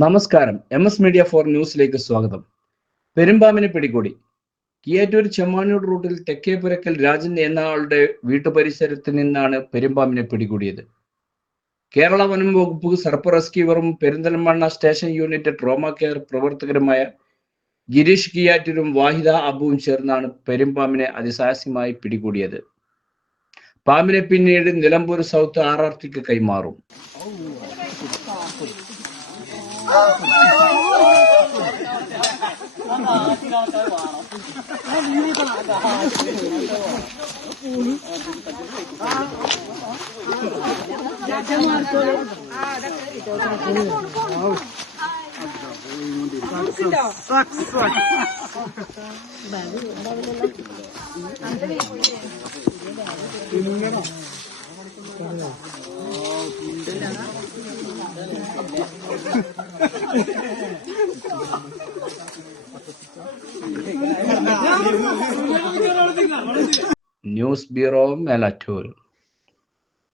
നമസ്കാരം. M S media for ന്യൂസിലേക്ക് സ്വാഗതം. പെരുമ്പാമ്പിനെ പിടികൂടി. കിയാറ്റൂർ ചെമ്മാനൂർ റൂട്ടിൽ തെക്കേപുരക്കൽ രാജൻ എന്നയാളുടെ വീട്ടുപരിസരത്ത് നിന്നാണ് പെരുമ്പാമ്പിനെ പിടികൂടിയത്. കേരള വനം വകുപ്പ് സർപ്പ റെസ്ക്യൂവറും Perinthalmanna station unit trauma care പ്രവർത്തകരുമായ Girish കിയാറ്റൂരും വാഹിദ അബുവും ചേർന്നാണ് പെരുമ്പാമ്പിനെ അതിസാഹസ്യമായി പിടികൂടിയത്. പാമ്പിനെ പിന്നീട് നിലമ്പൂർ സൗത്ത് ആർ ആർ ടിക്ക് കൈമാറും. Sucks, sucks. News bureau Melattur.